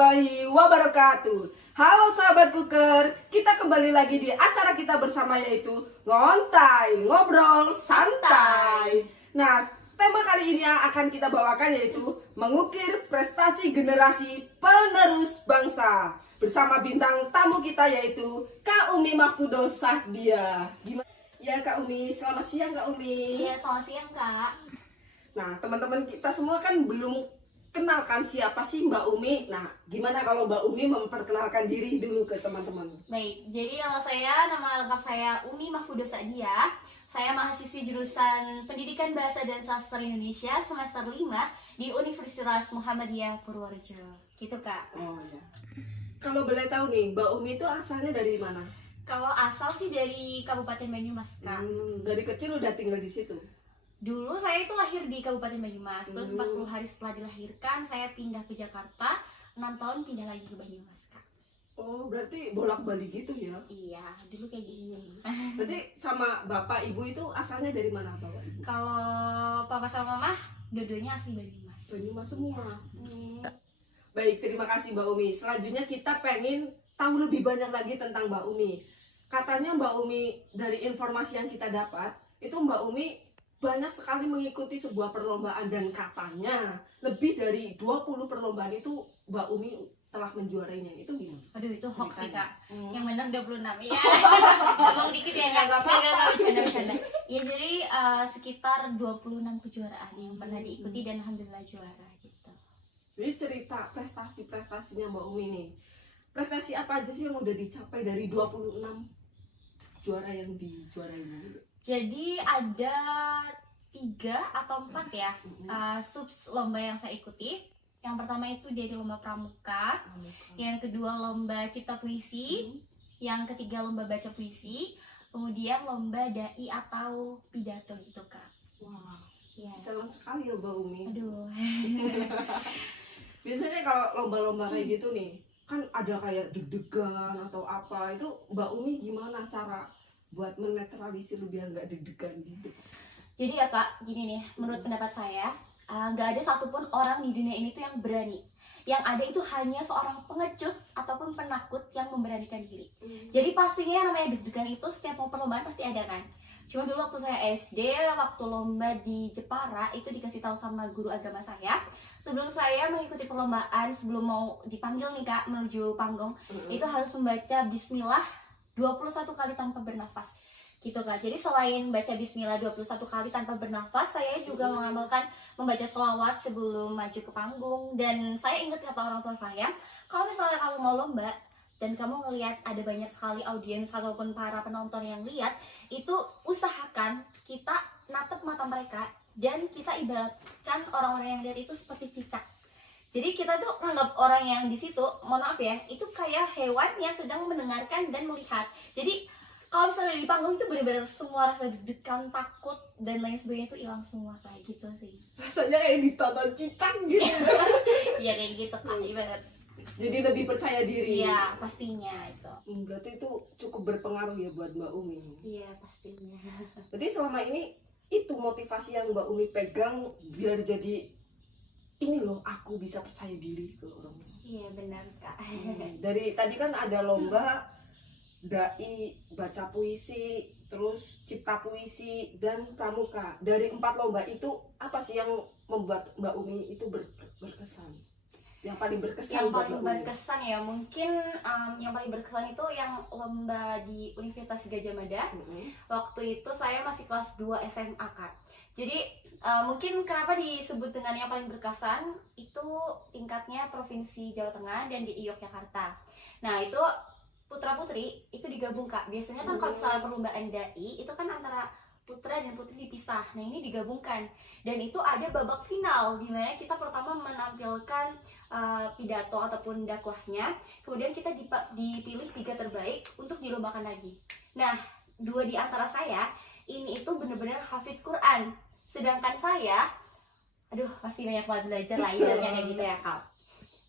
warahmatullahi wabarakatuh. Halo sahabat Kuker, kita kembali lagi di acara kita bersama yaitu Ngontai, Ngobrol Santai. Nah, tema kali ini yang akan kita bawakan yaitu mengukir prestasi generasi penerus bangsa. Bersama bintang tamu kita yaitu Kak Umi Mahfudoh Sahdia. Gimana? Ya Kak Umi, selamat siang Kak Umi. Iya, selamat siang Kak. Nah, teman-teman kita semua kan belum kenalkan siapa sih Mbak Umi. Nah, gimana kalau Mbak Umi memperkenalkan diri dulu ke teman-teman? Baik, jadi nama lengkap saya Umi Mahfudoh Sahdia. Saya mahasiswi jurusan Pendidikan Bahasa dan Sastra Indonesia semester 5 di Universitas Muhammadiyah Purworejo. Gitu Kak. Oh ya. Kalau boleh tahu nih, Mbak Umi itu asalnya dari mana? Kalau asal sih dari Kabupaten Banyumas Kak. Dari kecil udah tinggal di situ. Dulu saya itu lahir di Kabupaten Banyumas. Terus 40 hari setelah dilahirkan saya pindah ke Jakarta. 6 tahun pindah lagi ke Banyumas Kak. Oh, berarti bolak-balik gitu ya? Iya, dulu kayak gini. Berarti sama bapak ibu itu asalnya dari mana bapak ibu? Kalau papa sama mama, dua-duanya asli Banyumas. Banyumas semua. Baik, terima kasih Mbak Umi. Selanjutnya kita pengen tahu lebih banyak lagi tentang Mbak Umi. Katanya Mbak Umi, dari informasi yang kita dapat, itu Mbak Umi banyak sekali mengikuti sebuah perlombaan dan katanya lebih dari 20 perlombaan itu Mbak Umi telah menjuarainya. Itu gimana? Aduh, itu hoax sih Kak. Hmm. Yang benar 26 ya. Ngomong dikit ya Kak. Enggak, bercanda. Ya jadi sekitar 26 kejuaraan yang pernah diikuti dan alhamdulillah juara gitu. Jadi cerita prestasi-prestasinya Mbak Umi nih. Prestasi apa aja sih yang udah dicapai dari 26 juara yang dijuarainya? Jadi ada 3 atau 4 ya subs lomba yang saya ikuti. Yang pertama itu dari lomba pramuka, yang kedua lomba cipta puisi, yang ketiga lomba baca puisi, kemudian lomba dai atau pidato gitu Kak. Wah, Ya. talent sekali ya Mbak Umi. Aduh. Biasanya kalau lomba-lomba kayak gitu nih, kan ada kayak deg-degan atau apa, itu Mbak Umi gimana cara buat menetralisir biar nggak deg-degan gitu? Jadi ya Kak, gini nih, menurut pendapat saya, nggak ada satupun orang di dunia ini tuh yang berani. Yang ada itu hanya seorang pengecut ataupun penakut yang memberanikan diri. Jadi pastinya yang namanya deg-degan itu setiap mau perlombaan pasti ada kan. Cuma dulu waktu saya SD, waktu lomba di Jepara, itu dikasih tahu sama guru agama saya. Sebelum saya mengikuti perlombaan, sebelum mau dipanggil nih Kak, menuju panggung, itu harus membaca bismillah 21 kali tanpa bernafas. Gitu Kak. Jadi selain baca bismillah 21 kali tanpa bernafas, saya juga mengamalkan membaca sholawat sebelum maju ke panggung. Dan saya ingat kata orang tua saya, kalau misalnya kamu mau lomba dan kamu ngelihat ada banyak sekali audiens ataupun para penonton yang lihat, itu usahakan kita natap mata mereka dan kita ibaratkan orang-orang yang lihat itu seperti cicak. Jadi kita tuh menganggap orang yang di situ, mohon maaf ya, itu kayak hewan yang sedang mendengarkan dan melihat. Jadi kalau misalnya di panggung itu benar-benar semua rasa deg-degan, takut dan lain sebagainya itu hilang semua kayak gitu sih. Rasanya kayak ditonton cicak gitu. Iya kayak gitu Kak, ibarat. Jadi lebih percaya diri. Iya pastinya itu. Berarti itu cukup berpengaruh ya buat Mbak Umi. Iya pastinya. Jadi selama ini itu motivasi yang Mbak Umi pegang biar jadi ini loh, aku bisa percaya diri ke orang. Iya benar Kak. Dari tadi kan ada lomba dai, baca puisi, terus cipta puisi dan pramuka. Dari 4 lomba itu apa sih yang membuat Mbak Umi itu berkesan? Yang paling berkesan Yang buat paling Mbak Umi? berkesan ya mungkin yang paling berkesan itu yang lomba di Universitas Gadjah Mada. Waktu itu saya masih kelas 2 SMA Kak. Jadi mungkin kenapa disebut dengan yang paling berkesan itu tingkatnya Provinsi Jawa Tengah dan di Yogyakarta. Nah itu putra putri itu digabung Kak. Biasanya kan kalau misalnya perlombaan dai itu kan antara putra dan putri dipisah. Nah ini digabungkan dan itu ada babak final di mana kita pertama menampilkan pidato ataupun dakwahnya, kemudian kita dipilih 3 terbaik untuk dilombakan lagi. Nah 2 di antara saya ini itu benar-benar hafid Quran, sedangkan saya masih banyak banget belajar lah ibaratnya kayak gitu ya Kak.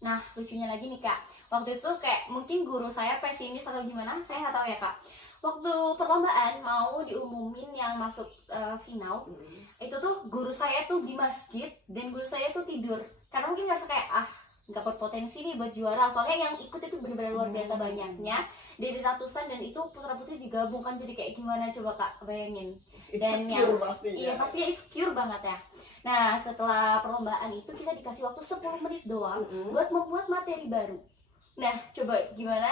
Nah lucunya lagi nih Kak, waktu itu kayak mungkin guru saya pesimis atau gimana, saya nggak tahu ya Kak. Waktu perlombaan mau diumumin yang masuk final, itu tuh guru saya tuh di masjid dan guru saya tuh tidur karena mungkin ngerasa kayak nggak berpotensi nih buat juara, soalnya yang ikut itu benar-benar luar biasa banyaknya, dari ratusan, dan itu putra putri digabungkan jadi kayak gimana coba Kak bayangin. Dan Insecure yang pastinya. iya pastinya insecure banget ya. Nah setelah perlombaan itu kita dikasih waktu 10 menit doang buat membuat materi baru. Nah coba gimana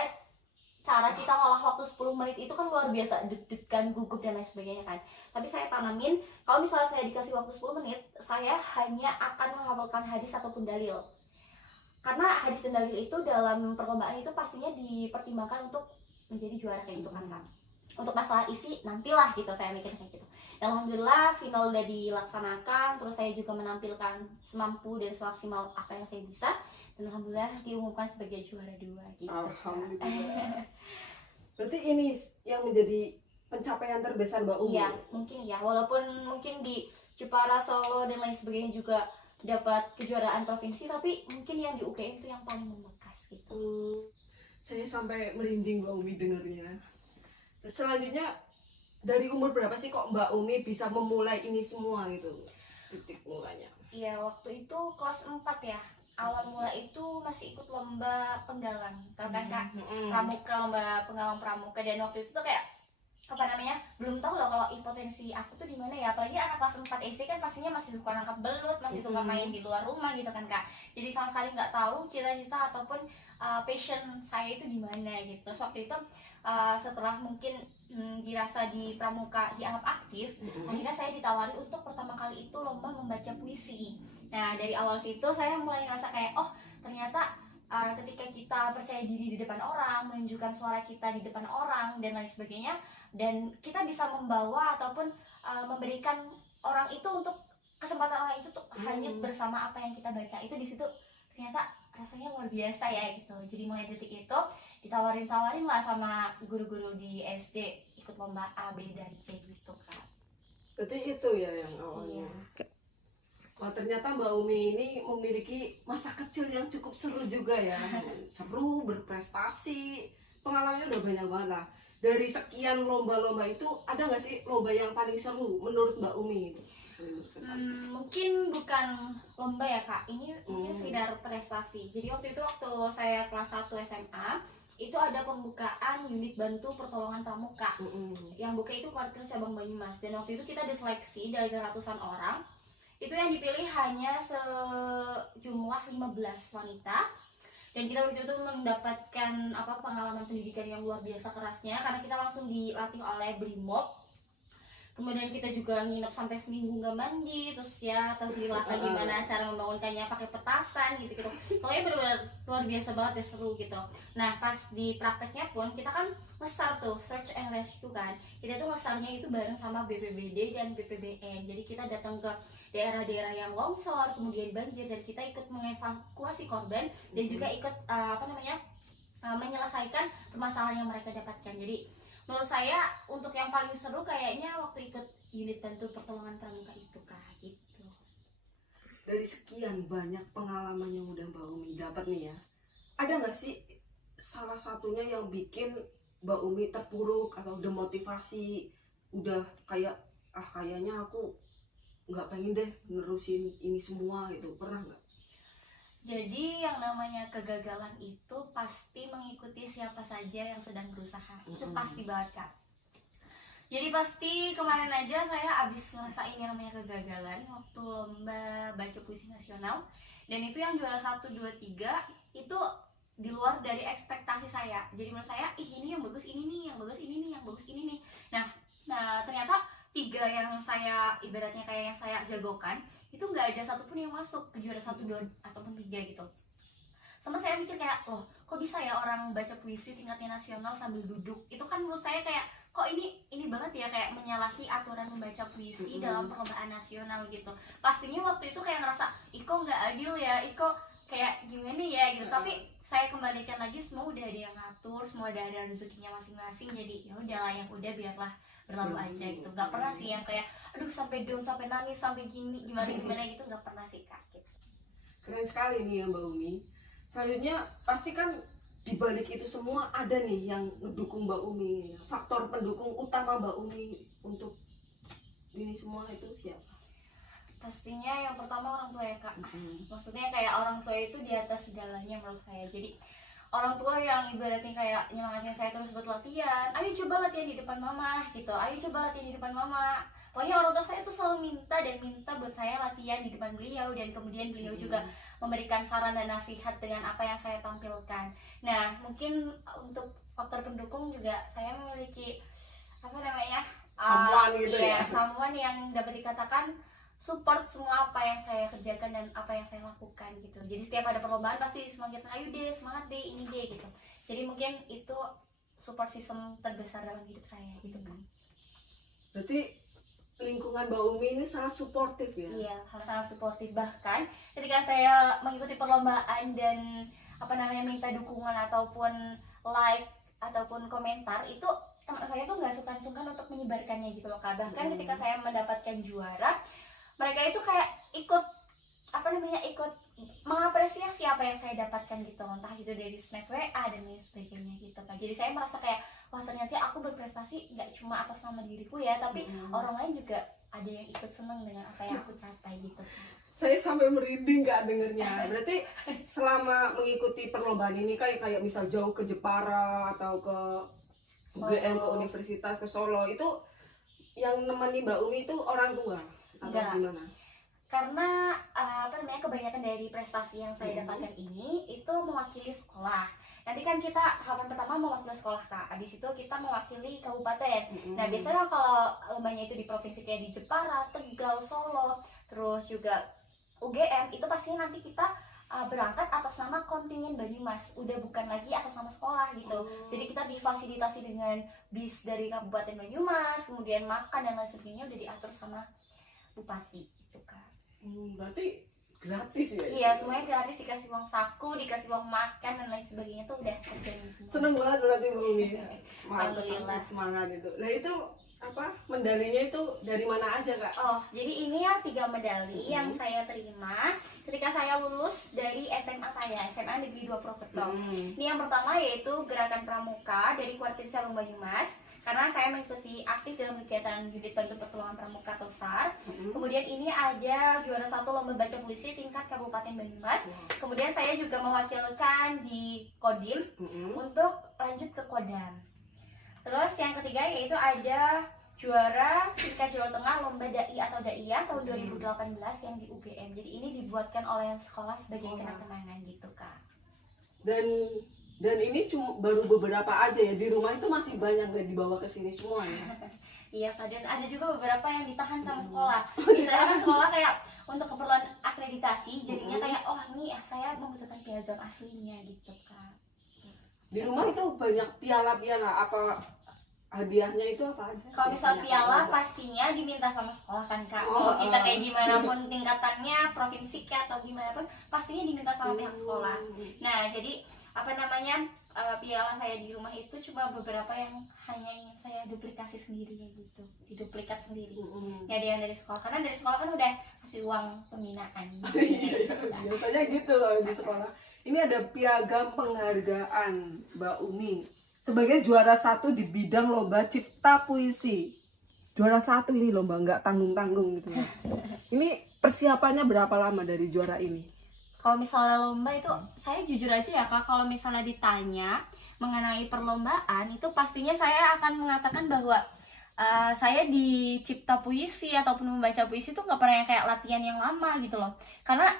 cara kita ngolah waktu 10 menit itu, kan luar biasa, deg-degan, gugup dan lain sebagainya kan. Tapi saya tanamin kalau misalnya saya dikasih waktu 10 menit, saya hanya akan menghafalkan hadis ataupun dalil. Karena hadis dan dalil itu dalam perlombaan itu pastinya dipertimbangkan untuk menjadi juara kayak gitu kan Kak. Untuk masalah isi nantilah gitu, saya mikirnya kayak gitu. Dan alhamdulillah final udah dilaksanakan, terus saya juga menampilkan semampu dan semaksimal apa yang saya bisa, dan alhamdulillah diumumkan sebagai juara 2 gitu. Alhamdulillah. Berarti ini yang menjadi pencapaian terbesar Mbak Umi. Iya, mungkin ya, walaupun mungkin di Jepara, Solo dan lain sebagainya juga dapat kejuaraan provinsi, tapi mungkin yang di UGM itu yang paling membekas gitu. Saya sampai merinding Mbak Umi dengarnya. Selanjutnya, dari umur berapa sih kok Mbak Umi bisa memulai ini semua gitu? Titik mulanya. Iya, waktu itu kelas 4 ya. Awal mula itu masih ikut lomba penggalang, tau kan Kak? Pramuka, lomba penggalang pramuka, dan waktu itu tuh kayak apa namanya, belum tahu loh kalau impotensi aku tuh di mana ya, apalagi anak kelas 4 SD kan pastinya masih suka nangkap belut, masih suka main di luar rumah gitu kan Kak. Jadi sama sekali nggak tahu cita-cita ataupun passion saya itu di mana gitu. Terus waktu itu setelah mungkin dirasa di pramuka dianggap aktif, akhirnya saya ditawari untuk pertama kali itu lomba membaca puisi. Nah dari awal situ saya mulai ngerasa kayak oh ternyata ketika kita percaya diri di depan orang, menunjukkan suara kita di depan orang dan lain sebagainya, dan kita bisa membawa ataupun memberikan orang itu untuk kesempatan orang itu tuh hanyut bersama apa yang kita baca, itu di situ ternyata rasanya luar biasa ya gitu. Jadi mulai detik itu ditawarin lah sama guru-guru di SD ikut lomba A, B, dan C gitu Kak. Berarti itu ya yang awalnya. Iya. Wah ternyata Mbak Umi ini memiliki masa kecil yang cukup seru juga ya. Seru, berprestasi, pengalamannya udah banyak banget lah. Dari sekian lomba-lomba itu ada nggak sih lomba yang paling seru menurut Mbak Umi itu? Mungkin bukan lomba ya Kak, ini mungkin sekedar prestasi. Jadi waktu itu waktu saya kelas 1 SMA itu ada pembukaan unit bantu pertolongan pramuka. Yang buka itu kuartir cabang Banyumas, dan waktu itu kita diseleksi dari ratusan orang. Itu yang dipilih hanya sejumlah 15 wanita, dan kita waktu itu mendapatkan pengalaman pendidikan yang luar biasa kerasnya karena kita langsung dilatih oleh Brimob. Kemudian kita juga nginep sampai seminggu nggak mandi, terus ya tersilat gimana cara membangunkannya pakai petasan gitu. Pokoknya benar-benar luar biasa banget ya, seru gitu. Nah pas di prakteknya pun kita kan ngesar tuh, search and rescue kan. Kita tuh ngesarnya itu bareng sama BPBD dan BPBN. Jadi kita datang ke daerah-daerah yang longsor, kemudian banjir, dan kita ikut mengevakuasi korban dan juga ikut menyelesaikan permasalahan yang mereka dapatkan. Jadi menurut saya untuk yang paling seru kayaknya waktu ikut unit bantu pertolongan pramuka itu Kak gitu. Dari sekian banyak pengalaman yang udah Mbak Umi dapat nih ya, ada nggak sih salah satunya yang bikin Mbak Umi terpuruk atau demotivasi, udah kayak kayaknya aku nggak pengen deh nerusin ini semua gitu, pernah nggak? Jadi yang namanya kegagalan itu pasti mengikuti siapa saja yang sedang berusaha. Itu pasti banget Kak. Jadi pasti kemarin aja saya abis ngerasain yang namanya kegagalan waktu lomba baca puisi nasional. Dan itu yang juara 1, 2, 3 itu di luar dari ekspektasi saya. Jadi menurut saya, ini yang bagus ini nih, yang bagus ini nih, yang bagus ini nih. Nah ternyata 3 yang saya ibaratnya kayak yang saya jagokan itu nggak ada satupun yang masuk ke juara 1, 2 ataupun 3 gitu. Sama saya mikir kayak, loh kok bisa ya orang baca puisi tingkatnya nasional sambil duduk. Itu kan menurut saya kayak kok ini banget ya, kayak menyalahi aturan membaca puisi dalam perlombaan nasional gitu. Pastinya waktu itu kayak ngerasa ih kok nggak adil ya, ih kok kayak gimana ya gitu. Tapi saya kembalikan lagi, semua udah ada yang ngatur, semua udah ada rezekinya masing-masing. Jadi ya udahlah, yang udah biarlah berlalu aja gitu. Nggak pernah sih yang kayak aduh sampai down, sampai nangis, sampai gimana gitu, nggak pernah sih Kak gitu. Keren sekali nih ya Mbak Umi. Selanjutnya pasti kan dibalik itu semua ada nih yang mendukung Mbak Umi. Faktor pendukung utama Mbak Umi untuk ini semua itu siapa? Pastinya yang pertama orang tua ya Kak. Maksudnya kayak orang tua itu di atas segalanya menurut saya. Jadi orang tua yang ibaratnya kayak nyemangatin saya terus buat latihan, ayo coba latihan di depan mama gitu, ayo coba latihan di depan mama. Pokoknya orang tua saya tuh selalu minta buat saya latihan di depan beliau, dan kemudian beliau juga memberikan saran dan nasihat dengan apa yang saya tampilkan. Nah, mungkin untuk faktor pendukung juga saya memiliki apa namanya, Someone gitu ya. someone yang dapat dikatakan support semua apa yang saya kerjakan dan apa yang saya lakukan gitu. Jadi setiap ada perlombaan pasti semangat, ayo deh, semangat deh, ini deh gitu. Jadi mungkin itu support system terbesar dalam hidup saya gitu kan. Berarti lingkungan Mbak Umi ini sangat suportif ya? Iya, sangat suportif. Bahkan ketika saya mengikuti perlombaan dan apa namanya minta dukungan ataupun like ataupun komentar, itu teman saya tuh nggak sungkan-sungkan untuk menyebarkannya gitu loh Kak. Bahkan ketika saya mendapatkan juara, mereka itu kayak ikut ikut mengapresiasi apa yang saya dapatkan gitu, entah itu dari snap WA dan lain sebagainya gitu Kak. Jadi saya merasa kayak, wah ternyata aku berprestasi nggak cuma atas nama diriku ya, tapi orang lain juga ada yang ikut senang dengan apa yang aku capai gitu. Saya sampai merinding Kak dengernya. Berarti selama mengikuti perlombaan ini kayak misal jauh ke Jepara atau ke UGM, ke universitas, ke Solo, itu yang nemani Mbak Umi itu orang tua atau Enggak. gimana? Karena kebanyakan dari prestasi yang saya dapatkan ini itu mewakili sekolah. Nanti kan kita tahapan pertama mewakili sekolah Kak, habis itu kita mewakili kabupaten. Nah biasanya kalau lombanya itu di provinsi kayak di Jepara, Tegal, Solo, terus juga UGM, itu pastinya nanti kita berangkat atas nama kontingen Banyumas, udah bukan lagi atas nama sekolah gitu. Jadi kita difasilitasi dengan bis dari Kabupaten Banyumas, kemudian makan dan lain sebagainya udah diatur sama bupati gitu Kak. Berarti gratis ya? Iya, semuanya gratis, dikasih uang saku, dikasih uang makan dan lain sebagainya tuh udah terjamin semua. Seneng banget berarti Mbak Umi. Alhamdulillah. Semangat itu. Nah itu medalinya itu dari mana aja Kak? Oh, jadi ini ya 3 medali yang saya terima ketika saya lulus dari SMA saya, SMA Negeri 2 Purwokerto. Ini yang pertama yaitu Gerakan Pramuka dari Kuartir Cabang Banyumas, karena saya mengikuti aktif dalam kegiatan unit bantu pertolongan pramuka atau SAR. Kemudian ini ada juara 1 lomba baca puisi tingkat Kabupaten Banyumas. Kemudian saya juga mewakilkan di Kodim untuk lanjut ke Kodam. Terus yang ketiga yaitu ada juara tingkat Jawa Tengah lomba dai atau daiyah tahun 2018 yang di UGM. Jadi ini dibuatkan oleh sekolah sebagai kenang-kenangan gitu Kak. Dan ini cuma baru beberapa aja ya, di rumah itu masih banyak nggak dibawa ke sini semua ya? Iya Kak, dan ada juga beberapa yang ditahan sama sekolah. Misalnya kan sekolah kayak untuk keperluan akreditasi, jadinya kayak oh ini saya membutuhkan piagam aslinya gitu Kak. Di rumah itu banyak piala-piala, apa hadiahnya itu apa aja? Kalau misal piala pastinya diminta sama sekolah kan Kak. Mau kita kayak gimana pun tingkatannya, provinsi kayak atau gimana pun, pastinya diminta sama pihak sekolah. Nah jadi piala saya di rumah itu cuma beberapa yang hanya ingin saya duplikasi sendiri ya gitu, diduplikat sendiri. Nggak ada yang dari sekolah, karena dari sekolah kan udah kasih uang pembinaan. Biasanya gitu kalau di sekolah. Ini ada piagam penghargaan Mbak Umi sebagai juara 1 di bidang lomba cipta puisi. Juara 1 ini lomba nggak tanggung-tanggung gitu ya. Ini persiapannya berapa lama dari juara ini? Kalau misalnya lomba itu, saya jujur aja ya Kak, kalau misalnya ditanya mengenai perlombaan, itu pastinya saya akan mengatakan bahwa saya di cipta puisi ataupun membaca puisi itu nggak pernah yang kayak latihan yang lama gitu loh. Karena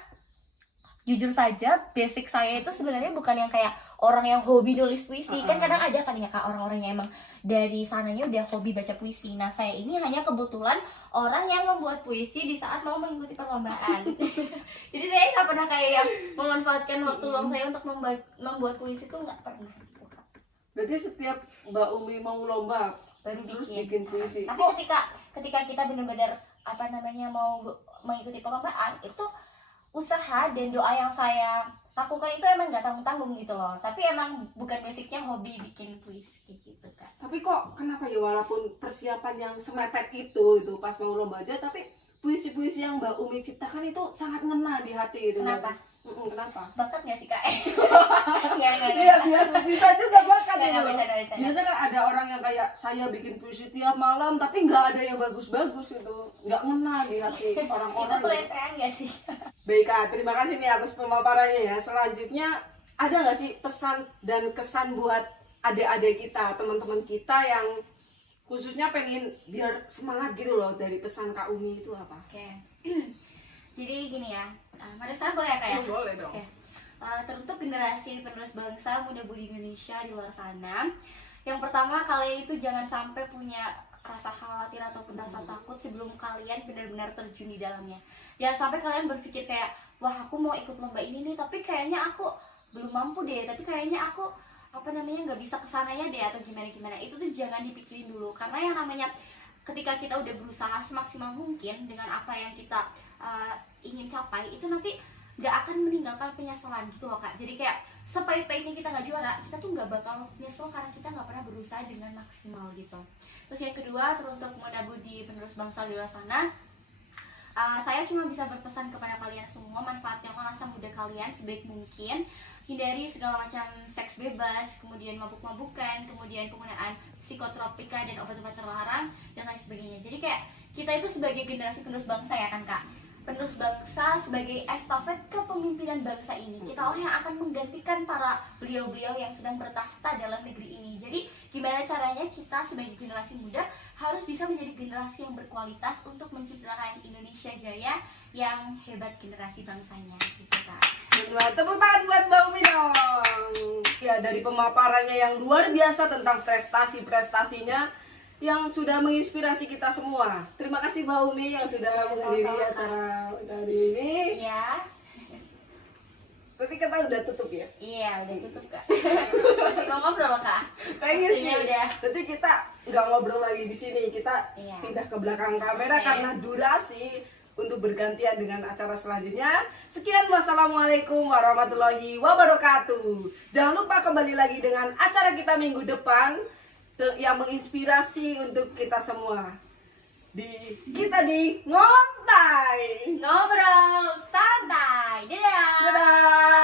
jujur saja basic saya itu sebenarnya bukan yang kayak orang yang hobi nulis puisi. Kan kadang ada kan ya Kak orang-orang yang emang dari sananya udah hobi baca puisi. Nah saya ini hanya kebetulan orang yang membuat puisi di saat mau mengikuti perlombaan. Jadi saya nggak pernah kayak yang memanfaatkan waktu luang saya untuk membuat puisi itu nggak pernah gitu Kak. Berarti setiap Mbak Umi mau lomba Baru terus bikin puisi. Tapi ketika kita benar-benar mau mengikuti perlombaan, itu usaha dan doa yang saya lakukan itu emang nggak tanggung-tanggung gitu loh. Tapi emang bukan basicnya hobi bikin puisi gitu Kak. Tapi kok kenapa ya walaupun persiapan yang semepet itu pas mau lomba aja, tapi puisi-puisi yang Mbak Umi ciptakan itu sangat ngena di hati itu. Kenapa? Kenapa? Bakat nggak sih kak? Iya, bisa juga bakat Nggak, ya. bisa. Biasanya kan ada orang yang kayak saya bikin puisi tiap malam tapi nggak ada yang bagus-bagus itu, nggak ngena di hati Itu orang-orang. pelecehan nggak sih? Baik Kak, terima kasih nih atas pemaparannya ya. Selanjutnya ada nggak sih pesan dan kesan buat adik-adik kita, teman-teman kita yang khususnya pengen biar semangat gitu loh dari pesan Kak Umi itu apa? Oke. Jadi gini ya, Marisa boleh ya kak ya? Boleh dong. Oke. Teruntuk generasi penerus bangsa muda budi Indonesia di luar sana, yang pertama kalian itu jangan sampai punya rasa khawatir ataupun rasa takut sebelum kalian benar-benar terjun di dalamnya. Jangan sampai kalian berpikir kayak, wah aku mau ikut lomba ini nih, tapi kayaknya aku belum mampu deh, tapi kayaknya aku nggak bisa kesananya deh atau gimana. Itu tuh jangan dipikirin dulu, karena yang namanya ketika kita udah berusaha semaksimal mungkin dengan apa yang kita ingin capai, itu nanti nggak akan meninggalkan penyesalan gitu loh kak. Jadi kayak sepahit-pahitnya kita nggak juara, kita tuh nggak bakal nyesel karena kita nggak pernah berusaha dengan maksimal gitu. Terus yang kedua, teruntuk muda budi penerus bangsa di luar sana, saya cuma bisa berpesan kepada kalian semua, manfaatkan masa muda kalian sebaik mungkin. Hindari segala macam seks bebas, kemudian mabuk-mabukan, kemudian penggunaan psikotropika dan obat-obat terlarang dan lain sebagainya. Jadi kayak kita itu sebagai generasi penerus bangsa ya kan kak, penerus bangsa sebagai estafet kepemimpinan bangsa ini, kita lah yang akan menggantikan para beliau-beliau yang sedang bertahta dalam negeri ini. Jadi gimana caranya kita sebagai generasi muda harus bisa menjadi generasi yang berkualitas untuk menciptakan Indonesia Jaya yang hebat generasi bangsanya gitu kak. Nah, tepuk tangan buat Mbak Umi dong. Ya, dari pemaparannya yang luar biasa tentang prestasi-prestasinya yang sudah menginspirasi kita semua. Terima kasih Mbak Umi yang sudah menghadiri acara kali ini. Iya. Berarti kita udah tutup ya? Iya, udah tutup kak. Masih mau ngobrol kak? Pengen sih. Pastinya udah. Berarti kita nggak ngobrol lagi di sini. Kita Iya. pindah ke belakang kamera Oke. karena durasi untuk bergantian dengan acara selanjutnya. Sekian, wassalamualaikum warahmatullahi wabarakatuh. Jangan lupa kembali lagi dengan acara kita minggu depan yang menginspirasi untuk kita semua. Kita di Ngontai. Ngobrol santai. Dadah. Dadah.